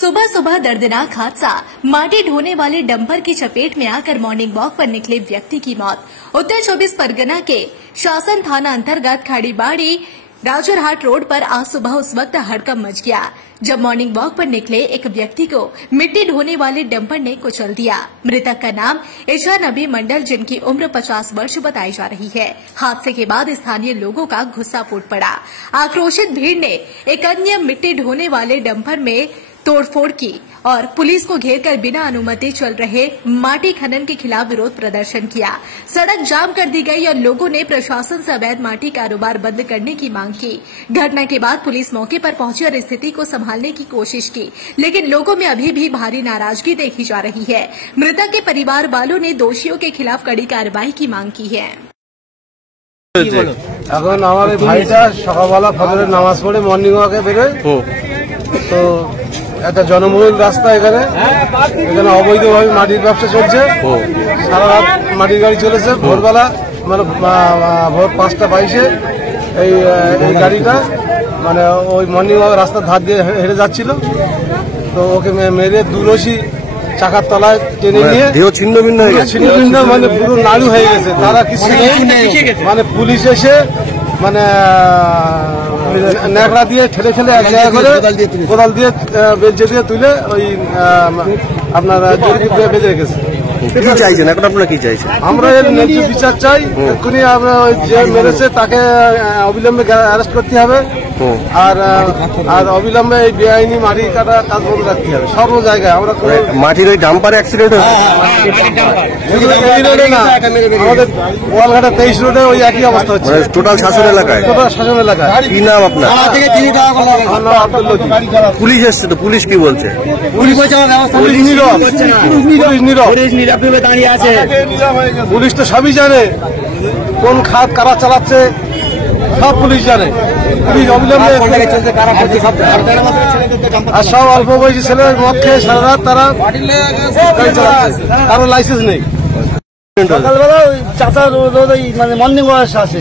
सुबह सुबह दर्दनाक हादसा, माटी ढोने वाले डंपर की चपेट में आकर मॉर्निंग वॉक पर निकले व्यक्ति की मौत। उत्तर 24 परगना के शासन थाना अंतर्गत खाड़ीबाड़ी राजरहाट रोड पर आज सुबह उस वक्त हड़कंप मच गया जब मॉर्निंग वॉक पर निकले एक व्यक्ति को मिट्टी ढोने वाले डंपर ने कुचल दिया। मृतक का नाम ईशा नबी मंडल, जिनकी उम्र 50 वर्ष बताई जा रही है। हादसे के बाद स्थानीय लोगों का गुस्सा फूट पड़ा। आक्रोशित भीड़ ने एक अन्य मिट्टी ढोने वाले डंपर में तोड़फोड़ की और पुलिस को घेरकर बिना अनुमति चल रहे माटी खनन के खिलाफ विरोध प्रदर्शन किया। सड़क जाम कर दी गई और लोगों ने प्रशासन से अवैध माटी कारोबार बंद करने की मांग की। घटना के बाद पुलिस मौके पर पहुंची और स्थिति को संभालने की कोशिश की, लेकिन लोगों में अभी भी भारी नाराजगी देखी जा रही है। मृतक के परिवार वालों ने दोषियों के खिलाफ कड़ी कार्रवाई की मांग की है। এখন আমার ভাইটা সকালবেলা ফজরের নামাজ পড়ে মর্নিং ওয়াকে বেরোয়, তো একটা জনবহুল রাস্তা, এখানে অবৈধভাবে মাটির ব্যবসা চলছে। সারা রাত মাটির গাড়ি চলেছে। ভোরবেলা মানে ভোর 5:22 এই গাড়িটা মানে ওই মর্নিং ওয়াক রাস্তার ধার দিয়ে হেঁটে যাচ্ছিল, তো ওকে মেরে দুরশি চাকার তলায় টেনে নিয়ে ছিন্ন ভিন্ন মানে পুরো নাড়ু হয়ে গেছে। তারা কিছু মানে পুলিশ এসে মানে ন্যাকড়া দিয়ে ঠেলে ঠেলে এক জায়গা করে কোদাল দিয়ে বেঁচে দিয়ে তুলে ওই আপনার বেঁধে রেখেছে। কি চাইছেন এখন আপনারা? কি চাইছেন? আমরা এর ন্যায্য বিচার চাই। এক্ষুনি আমরা ওই যে মেরেছে তাকে অবিলম্বে অ্যারেস্ট করতে হবে, আর অবিলম্বে এই বেআইনি মাটি কাটা কাজ বন্ধ রাখতে হবে সর্ব জায়গায়। আমরা মাটির ওই ডাম্পার অ্যাক্সিডেন্ট হয়েছে এই রোডে না, আমাদের গোয়ালঘাটা 23 রোডে ওই একই অবস্থা হচ্ছে। টোটাল শাসন এলাকায়। কি নাম আপনার? পুলিশ এসছে তো, পুলিশ কি বলছে? পুলিশ তো সবই জানে, কোন খাত কারা চালাচ্ছে সব পুলিশ জানে। পুলিশ অবিলম্বে আর সব অল্প বয়সী ছেলে মদ খেয়ে সারা রাত তারা গাড়ি চালাচ্ছে, কারো লাইসেন্স নেই। সকালবেলা ওই চাচা মানে মর্নিং ওয়াক আসে,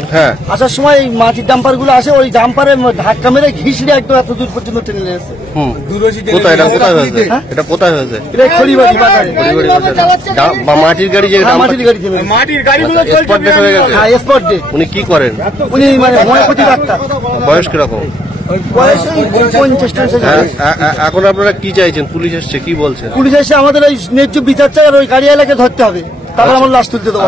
আসার সময় এই মাটির ডাম্পার গুলো আসে, ওই ডাম্পারে ধাক্কা মেরে ঘিসড়ে একদম এত দূর পর্যন্ত টেনে নিয়ে আসে। এটা কোথায় হয়েছে? এটা খড়িবাড়ি বাজারে। মাটির গাড়ি, মাটির গাড়ি, মাটির গাড়িগুলো স্পট ডেট। উনি কি করেন? উনি মানে হোমিওপ্যাথি ডাক্তার। বয়স কিরকম? এখন আপনারা কি চাইছেন? পুলিশ এসছে, কি বলছে? পুলিশ এসে আমাদের ওই ন্যায্য বিচার চাই আর ওই গাড়ি এলাকায় ধরতে হবে, তারপর আমার লাশ তুলতে দেবো।